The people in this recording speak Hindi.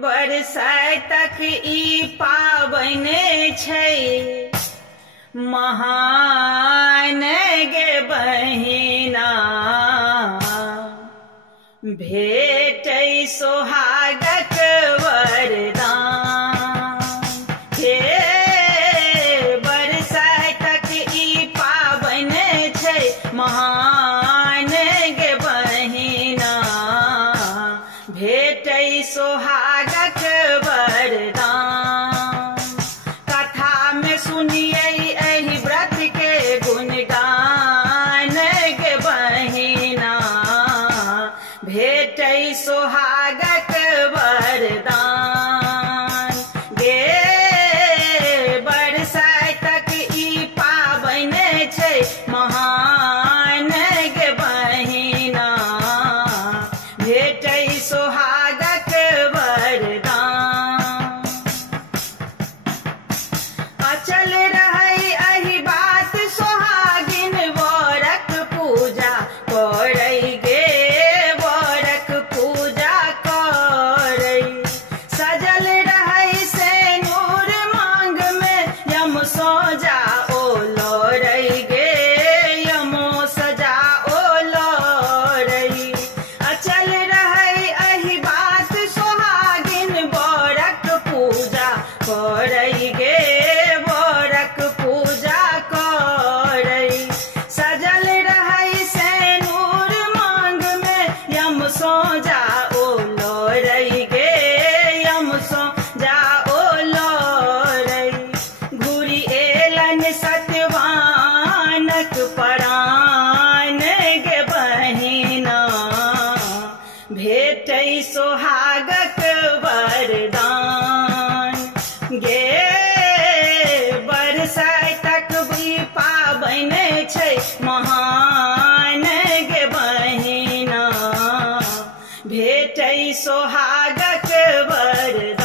बरसातक ई पाबनि छै महान गे बहिना, भेटै सोहागक वरदान। हे बरसातक ई पाबनि छै महान गे बहिना, भेटै सोहागक वरदान। कथा में सुनिए एहि व्रत के गुणगान गे बहिना, भेटै सोहागक वरदान। गे बरसातक ई पाबनि छै महान गे बहिना, भेटै सोहागक वरदान। अचल रहै एहि बात सोहागिन वरक पूजा करै गे, वरक पूजा करै। सजल रहै से नूर मांग में यम सोजा ओ लड़ै गे, यमो सजा ओ लड़ै। अचल रहै एहि बात सोहागिन वरक पूजा करै गे, वरक पूजा करै। सजल रहै से नूर मांग में यम सोजा ओ लड़ै गे, यम सोजा ओ लड़ै। घुरि एलन सत्यवानक परान गे बहिना, भेटै सोहागक वरदान। गे बरसातक ई पाबनि छै महान गे बहिना, भेटै सोहागक वरदान।